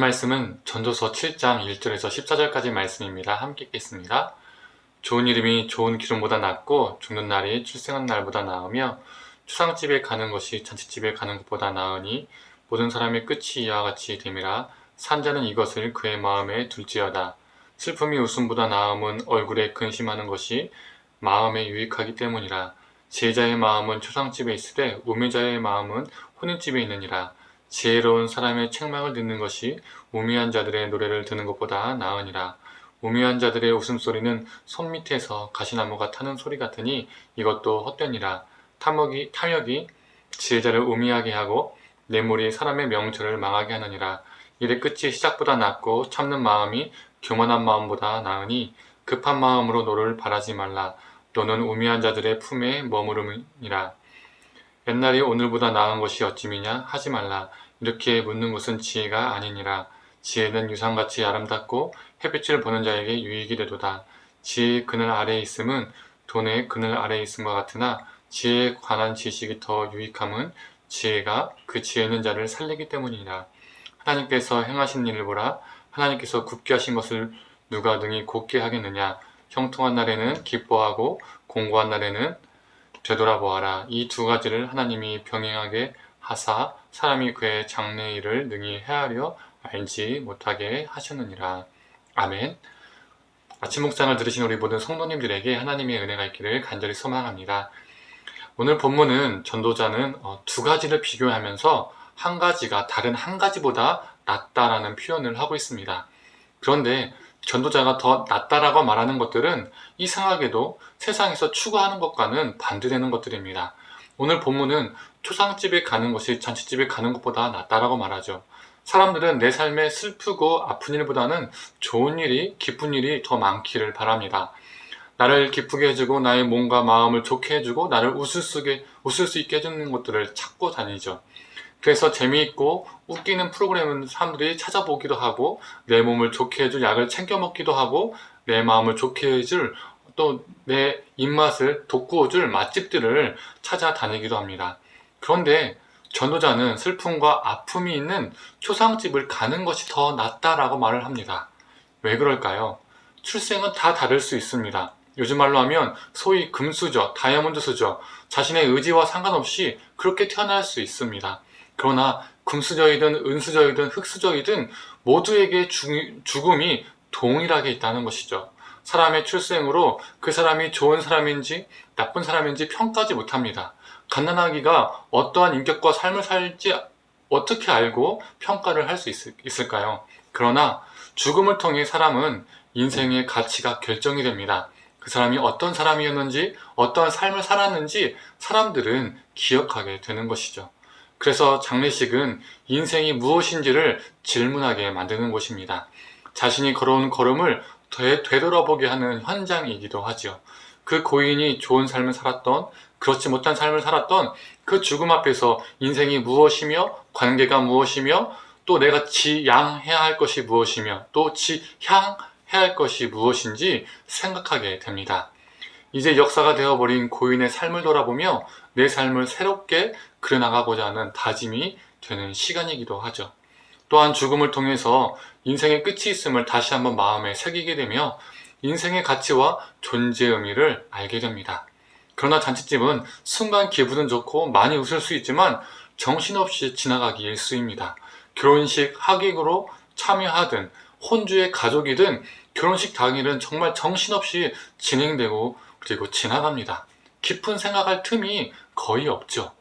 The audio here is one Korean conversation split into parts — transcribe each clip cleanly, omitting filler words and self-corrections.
오늘 말씀은 전도서 7장 1절에서 14절까지 말씀입니다. 함께 읽겠습니다. 좋은 이름이 좋은 기름보다 낫고 죽는 날이 출생한 날보다 나으며 추상집에 가는 것이 잔치집에 가는 것보다 나으니 모든 사람의 끝이 이와 같이 됨이라. 산자는 이것을 그의 마음에 둘지어다. 슬픔이 웃음보다 나음은 얼굴에 근심하는 것이 마음에 유익하기 때문이라. 지혜자의 마음은 초상집에 있으되 우매자의 마음은 혼인집에 있느니라. 지혜로운 사람의 책망을 듣는 것이 우매한 자들의 노래를 듣는 것보다 나으니라. 우매한 자들의 웃음소리는 손 밑에서 가시나무가 타는 소리 같으니 이것도 헛되니라. 탐욕이 지혜자를 우매하게 하고 뇌물이 사람의 명철을 망하게 하느니라. 일의 끝이 시작보다 낫고 참는 마음이 교만한 마음보다 나으니 급한 마음으로 노를 바라지 말라. 너는 우매한 자들의 품에 머무름이니라. 옛날이 오늘보다 나은 것이 어찌미냐 하지 말라. 이렇게 묻는 것은 지혜가 아니니라. 지혜는 유상같이 아름답고 햇빛을 보는 자에게 유익이 되도다. 지혜의 그늘 아래에 있음은 돈의 그늘 아래에 있음과 같으나 지혜에 관한 지식이 더 유익함은 지혜가 그 지혜 있는 자를 살리기 때문이니라. 하나님께서 행하신 일을 보라. 하나님께서 굽게 하신 것을 누가 능히 곧게 하겠느냐. 형통한 날에는 기뻐하고 공고한 날에는 되돌아보아라. 이 두 가지를 하나님이 병행하게 하사 사람이 그의 장래 일을 능히 헤아려 알지 못하게 하셨느니라. 아멘. 아침 묵상을 들으신 우리 모든 성도님들에게 하나님의 은혜가 있기를 간절히 소망합니다. 오늘 본문은 전도자는 두 가지를 비교하면서 한 가지가 다른 한 가지보다 낫다라는 표현을 하고 있습니다. 그런데 전도자가 더 낫다라고 말하는 것들은 이상하게도 세상에서 추구하는 것과는 반대되는 것들입니다. 오늘 본문은 초상집에 가는 것이 잔치집에 가는 것보다 낫다라고 말하죠. 사람들은 내 삶에 슬프고 아픈 일보다는 좋은 일이, 기쁜 일이 더 많기를 바랍니다. 나를 기쁘게 해주고 나의 몸과 마음을 좋게 해주고 나를 웃을 수 있게 해주는 것들을 찾고 다니죠. 그래서 재미있고 웃기는 프로그램은 사람들이 찾아보기도 하고 내 몸을 좋게 해줄 약을 챙겨 먹기도 하고 내 마음을 좋게 해줄 또 내 입맛을 돋구어줄 맛집들을 찾아다니기도 합니다. 그런데 전도자는 슬픔과 아픔이 있는 초상집을 가는 것이 더 낫다라고 말을 합니다. 왜 그럴까요? 출생은 다 다를 수 있습니다. 요즘 말로 하면 소위 금수저, 다이아몬드 수저, 자신의 의지와 상관없이 그렇게 태어날 수 있습니다. 그러나 금수저이든 은수저이든 흙수저이든 모두에게 죽음이 동일하게 있다는 것이죠. 사람의 출생으로 그 사람이 좋은 사람인지 나쁜 사람인지 평가하지 못합니다. 갓난아기가 어떠한 인격과 삶을 살지 어떻게 알고 평가를 할 수 있을까요? 그러나 죽음을 통해 사람은 인생의 가치가 결정이 됩니다. 그 사람이 어떤 사람이었는지 어떠한 삶을 살았는지 사람들은 기억하게 되는 것이죠. 그래서 장례식은 인생이 무엇인지를 질문하게 만드는 곳입니다. 자신이 걸어온 걸음을 되돌아보게 하는 현장이기도 하죠. 그 고인이 좋은 삶을 살았던, 그렇지 못한 삶을 살았던 그 죽음 앞에서 인생이 무엇이며 관계가 무엇이며 또 내가 지양해야 할 것이 무엇이며 또 지향해야 할 것이 무엇인지 생각하게 됩니다. 이제 역사가 되어버린 고인의 삶을 돌아보며 내 삶을 새롭게 그려나가고자 하는 다짐이 되는 시간이기도 하죠. 또한 죽음을 통해서 인생의 끝이 있음을 다시 한번 마음에 새기게 되며 인생의 가치와 존재의 의미를 알게 됩니다. 그러나 잔치집은 순간 기분은 좋고 많이 웃을 수 있지만 정신없이 지나가기 일쑤입니다. 결혼식 하객으로 참여하든 혼주의 가족이든 결혼식 당일은 정말 정신없이 진행되고 그리고 지나갑니다. 깊은 생각할 틈이 거의 없죠.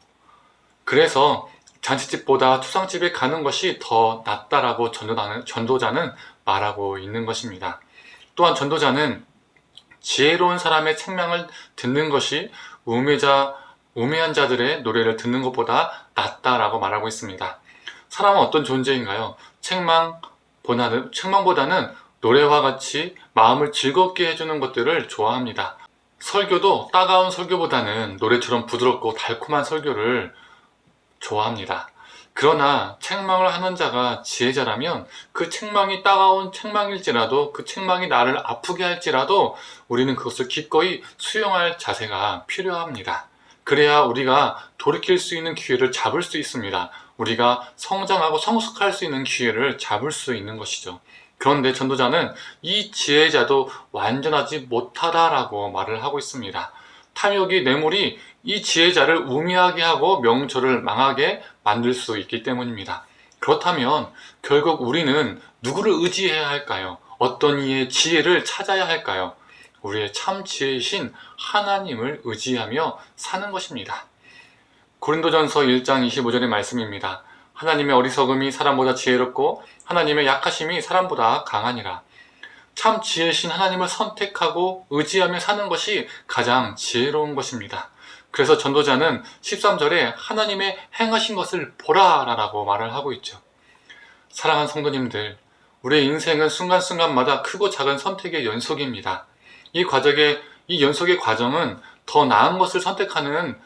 그래서 잔치집보다 초상집에 가는 것이 더 낫다라고 전도자는 말하고 있는 것입니다. 또한 전도자는 지혜로운 사람의 책망을 듣는 것이 우매한 자들의 노래를 듣는 것보다 낫다라고 말하고 있습니다. 사람은 어떤 존재인가요? 책망보다는 노래와 같이 마음을 즐겁게 해주는 것들을 좋아합니다. 설교도 따가운 설교보다는 노래처럼 부드럽고 달콤한 설교를 좋아합니다. 그러나 책망을 하는 자가 지혜자라면 그 책망이 따가운 책망일지라도 그 책망이 나를 아프게 할지라도 우리는 그것을 기꺼이 수용할 자세가 필요합니다. 그래야 우리가 돌이킬 수 있는 기회를 잡을 수 있습니다. 우리가 성장하고 성숙할 수 있는 기회를 잡을 수 있는 것이죠. 그런데 전도자는 이 지혜자도 완전하지 못하다라고 말을 하고 있습니다. 탐욕이 뇌물이 이 지혜자를 우매하게 하고 명철을 망하게 만들 수 있기 때문입니다. 그렇다면 결국 우리는 누구를 의지해야 할까요? 어떤 이의 지혜를 찾아야 할까요? 우리의 참 지혜이신 하나님을 의지하며 사는 것입니다. 고린도전서 1장 25절의 말씀입니다. 하나님의 어리석음이 사람보다 지혜롭고 하나님의 약하심이 사람보다 강하니라. 참 지혜신 하나님을 선택하고 의지하며 사는 것이 가장 지혜로운 것입니다. 그래서 전도자는 13절에 하나님의 행하신 것을 보라라고 말을 하고 있죠. 사랑하는 성도님들, 우리의 인생은 순간순간마다 크고 작은 선택의 연속입니다. 이 연속의 과정은 더 나은 것을 선택하는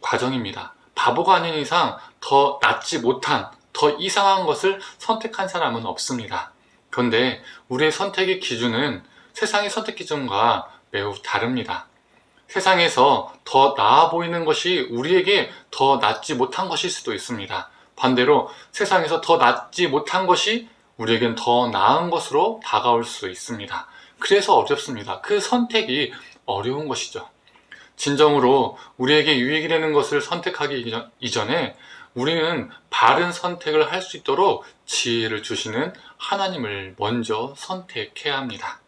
과정입니다. 바보가 아닌 이상 더 낫지 못한, 더 이상한 것을 선택한 사람은 없습니다. 그런데 우리의 선택의 기준은 세상의 선택 기준과 매우 다릅니다. 세상에서 더 나아 보이는 것이 우리에게 더 낫지 못한 것일 수도 있습니다. 반대로 세상에서 더 낫지 못한 것이 우리에겐 더 나은 것으로 다가올 수 있습니다. 그래서 어렵습니다. 그 선택이 어려운 것이죠. 진정으로 우리에게 유익이 되는 것을 선택하기 이전에 우리는 바른 선택을 할 수 있도록 지혜를 주시는 하나님을 먼저 선택해야 합니다.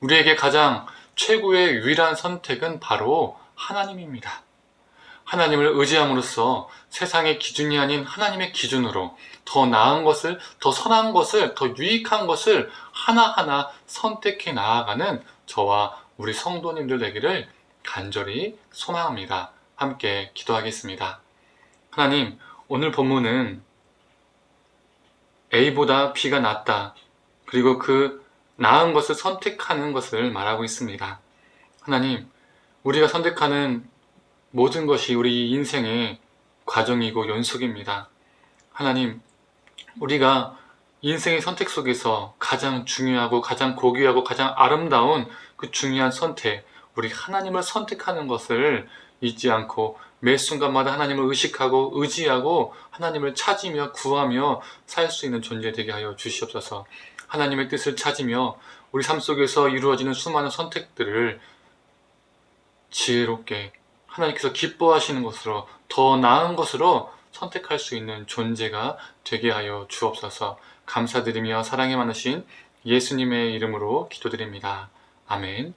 우리에게 가장 최고의 유일한 선택은 바로 하나님입니다. 하나님을 의지함으로써 세상의 기준이 아닌 하나님의 기준으로 더 나은 것을, 더 선한 것을, 더 유익한 것을 하나하나 선택해 나아가는 저와 우리 성도님들 되기를 간절히 소망합니다. 함께 기도하겠습니다. 하나님, 오늘 본문은 A보다 B가 낫다. 그리고 그 나은 것을 선택하는 것을 말하고 있습니다. 하나님, 우리가 선택하는 모든 것이 우리 인생의 과정이고 연속입니다. 하나님, 우리가 인생의 선택 속에서 가장 중요하고 가장 고귀하고 가장 아름다운 그 중요한 선택, 우리 하나님을 선택하는 것을 잊지 않고 매 순간마다 하나님을 의식하고 의지하고 하나님을 찾으며 구하며 살 수 있는 존재 되게 하여 주시옵소서. 하나님의 뜻을 찾으며 우리 삶 속에서 이루어지는 수많은 선택들을 지혜롭게 하나님께서 기뻐하시는 것으로 더 나은 것으로 선택할 수 있는 존재가 되게 하여 주옵소서. 감사드리며 사랑이 많으신 예수님의 이름으로 기도드립니다. 아멘.